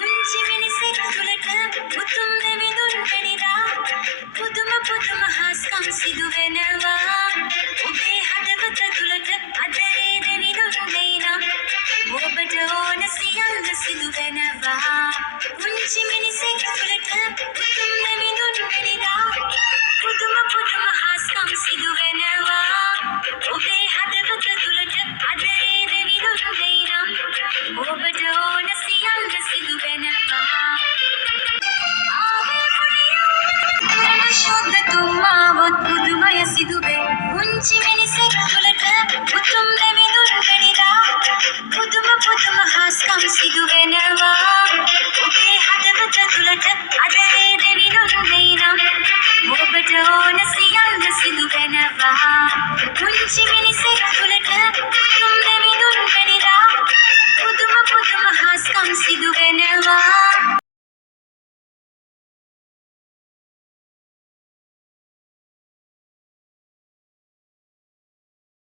ಮುಂಚಿ ಮಿನಿಸೆ ಕುಲಕ ಮುತ್ತುಂಬೆ ಮಿದುಂಟೆಡಿದ පුදුම පුදුම හාස්කම් සිදු වෙනවා ඔබේ හදවත තුළට අදේ දෙවිදුන් දෙයිනම් ඔබට ඕන සියල්ල සිදු වෙනවා පුංචි මිනිසෙක් තුළට පුදුම දෙවිදුන් දෙනිදා පුදුම පුදුම හාස්කම් සිදු වෙනවා ඔබේ හදවත තුළට අදේ දෙවිදුන් දෙයිනම් ඔබට ඕන සියල්ල සිදු වෙනවා ಶುದ್ಧ ತುಂಬಾವತ್ ಪುದುಮಯ ಸಿದುವೆ ಮುಂಚಿ ಮಿನಿಸೆಕ್ ತುಲಕ ಪುತ್ತುಂಬೆ ಮಿದುಂಗಡಿದ ಪುದುಮ ಪುದುಮ ಹಾಸ್ಕಂ ಸಿದುವೆನವಾ ಒಬೆ ಹದವತ ತುಲಕ ಅದೇ ಮಿದುಂಗೈನಂ ಒಬಟ ಓನ ಸಿಯಂಗ ಸಿದುವೆನವಾ ಮುಂಚಿ ಮಿನಿಸೆಕ್ ತುಲಕ